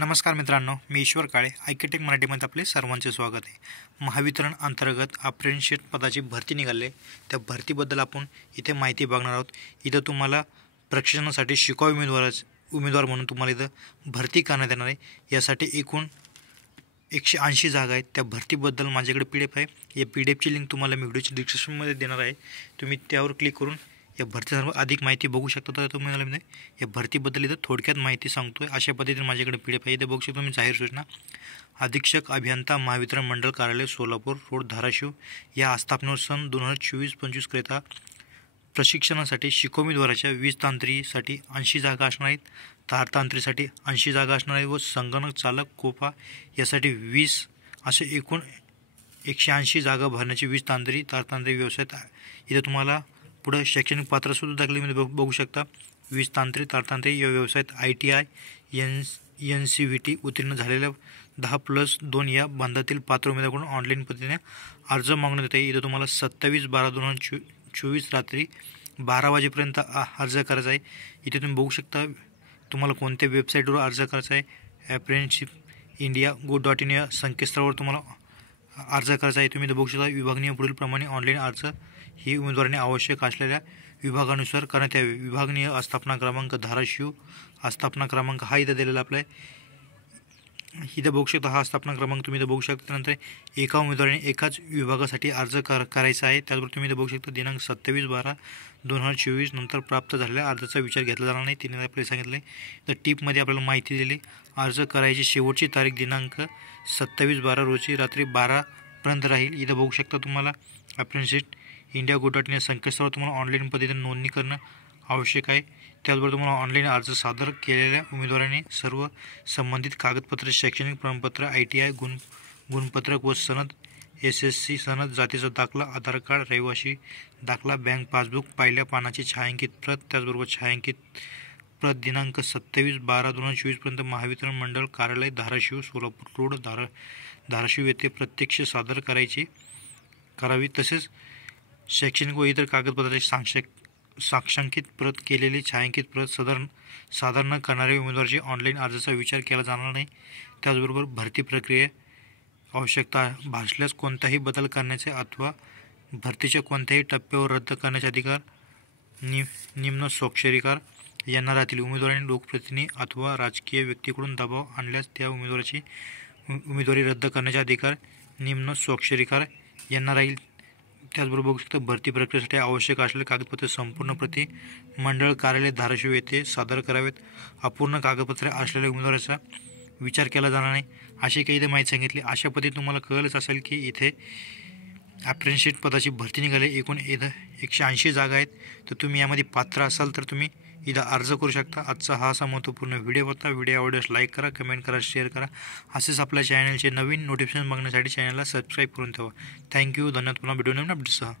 नमस्कार मित्रांनो, मी ईश्वर काळे. आयकेटेक मराठीमध्ये आपले सर्वांचे स्वागत आहे. महावितरण अंतर्गत अप्रेंटिसशिप पदाची भरती निघाली आहे. त्या भरतीबद्दल आपण इथे माहिती बघणार आहोत. इथं तुम्हाला प्रशिक्षणासाठी शिकाऊ उमेदवार म्हणून तुम्हाला इथं भरती करण्यात येणार आहे. यासाठी एकूण 180 जागा आहेत. त्या भरतीबद्दल माझ्याकडे PDF आहे. या PDFची लिंक तुम्हाला मी व्हिडिओच्या डिस्क्रिप्शनमध्ये देणार आहे. तुम्ही त्यावर क्लिक करून या भरतीसंदर्भात अधिक माहिती बघू शकता. तर तुम्हाला मी या भरतीबद्दल इथं थोडक्यात माहिती सांगतो आहे. अशा पद्धतीने माझ्याकडे PDF आहे. इथे बघू शकता तुम्ही जाहीर सूचना. अधीक्षक अभियंता महावितरण मंडळ कार्यालय सोलापूर रोड धाराशिव या आस्थापनेवर सन 2024-25 करिता प्रशिक्षणासाठी शिकाऊ उमेदवाराच्या 20 तांत्रीसाठी 80 जागा असणार आहेत. तारतांत्रीसाठी 80 जागा असणार आहेत व संगणक चालक कोपा यासाठी 20 असे एकूण 180 जागा भरण्याची 20 तांत्री तारतांत्रिक व्यवसायात. इथं तुम्हाला पुढं शैक्षणिक पात्रसुद्धा दाखलेमध्ये बघू शकता. 20 तांत्रिक तारतांत्रिक या व्यवसायात ITI NCVT उत्तीर्ण झालेल्या 10+2 या बंधातील पात्र उमेदवाराकडून ऑनलाईन पद्धतीने अर्ज मागण्यात येत आहे. इथं तुम्हाला 27/12/2024 रात्री 12 वाजेपर्यंत अर्ज करायचा आहे. इथे तुम्ही बघू शकता तुम्हाला कोणत्या वेबसाईटवर अर्ज करायचा आहे. apprenticeshipindia.go.in या संकेतस्थळावर तुम्हाला अर्ज करायचा आहे. तुम्ही इथं बघू शकता विभागनीय पुढील प्रमाणे ऑनलाईन अर्ज ही उमेदवारांनी आवश्यक असलेल्या विभागानुसार करण्यात यावे. विभागनीय आस्थापना क्रमांक धाराशिव आस्थापना क्रमांक हा इथं दिलेला आपला आहे. इथं बघू शकता हा आस्थापना क्रमांक तुम्ही इथं बघू शकता. त्यानंतर एका उमेदवाराने एकाच विभागासाठी अर्ज करायचा आहे. त्याचबरोबर तुम्ही इथं बघू शकता दिनांक 27/12/2024 नंतर प्राप्त झालेल्या अर्जाचा विचार घेतला जाणार नाही. तिने आपल्याला सांगितलं आहे. तर टिपमध्ये आपल्याला माहिती दिली. अर्ज करायची शेवटची तारीख दिनांक 27/12 रोजी रात्री 12पर्यंत राहील. इथं बघू शकता तुम्हाला apprenticeshipindia.go.in या संकेतस्थळावर तुम्हाला ऑनलाईन पद्धतीने नोंदणी करणं आवश्यक आहे. त्याचबरोबर तुम्हाला ऑनलाईन अर्ज सादर केलेल्या उमेदवारांनी सर्व संबंधित कागदपत्रे शैक्षणिक प्रमाणपत्र ITI गुणपत्रक व सनद SSC सनद जातीचा दाखला आधार कार्ड रहिवासी दाखला बँक पासबुक पहिल्या पानाची छायांकित प्रत त्याचबरोबर छायांकित प्रत दिनांक 27/12/2024 पर्यंत महावितरण मंडळ कार्यालय धाराशिव सोलापूर रोड धाराशिव येथे प्रत्यक्ष सादर करावी. तसेच शैक्षणिक व इतर कागदपत्राची साक्षांकित प्रत केलेली छायांकित प्रत सादर न करणाऱ्या उमेदवाराची ऑनलाईन अर्जाचा विचार केला जाणार नाही. त्याचबरोबर भरती प्रक्रिया आवश्यकता भासल्यास कोणताही बदल करण्याचे अथवा भरतीच्या कोणत्याही टप्प्यावर रद्द करण्याचे अधिकार निम्न स्वाक्षरीकार यांना राहतील. उमेदवारांनी लोकप्रतिनिधी अथवा राजकीय व्यक्तीकडून दबाव आणल्यास त्या उमेदवाराची उमेदवारी रद्द करण्याचे अधिकार निम्न स्वाक्षरीकार यांना राहील. त्याचबरोबर बघू शकता भरती प्रक्रियेसाठी आवश्यक असलेले कागदपत्रे संपूर्ण प्रति मंडळ कार्यालय धाराशिव येथे सादर करावेत. अपूर्ण कागदपत्रे असलेल्या उमेदवाराचा विचार केला जाणार नाही. अशी काही इथे माहिती सांगितली. अशा पद्धतीने तुम्हाला कळलंच असेल की इथे अप्रेंटिसशिप पदाची भरती निघाली. एकूण इथं 180 जागा आहेत. तर तुम्ही यामध्ये पात्र असाल तर तुम्ही इथं अर्ज करू शकता. आजचा हा असा महत्त्वपूर्ण व्हिडिओ होता. व्हिडिओ आवडल्यास लाईक करा, कमेंट करा, शेअर करा. असेच आपल्या चॅनलचे नवीन नोटिफिकेशन बघण्यासाठी चॅनलला सबस्क्राईब करून ठेवा. थँक्यू. धन्यवाद. पुन्हा व्हिडिओ नवीन अपडेटसह.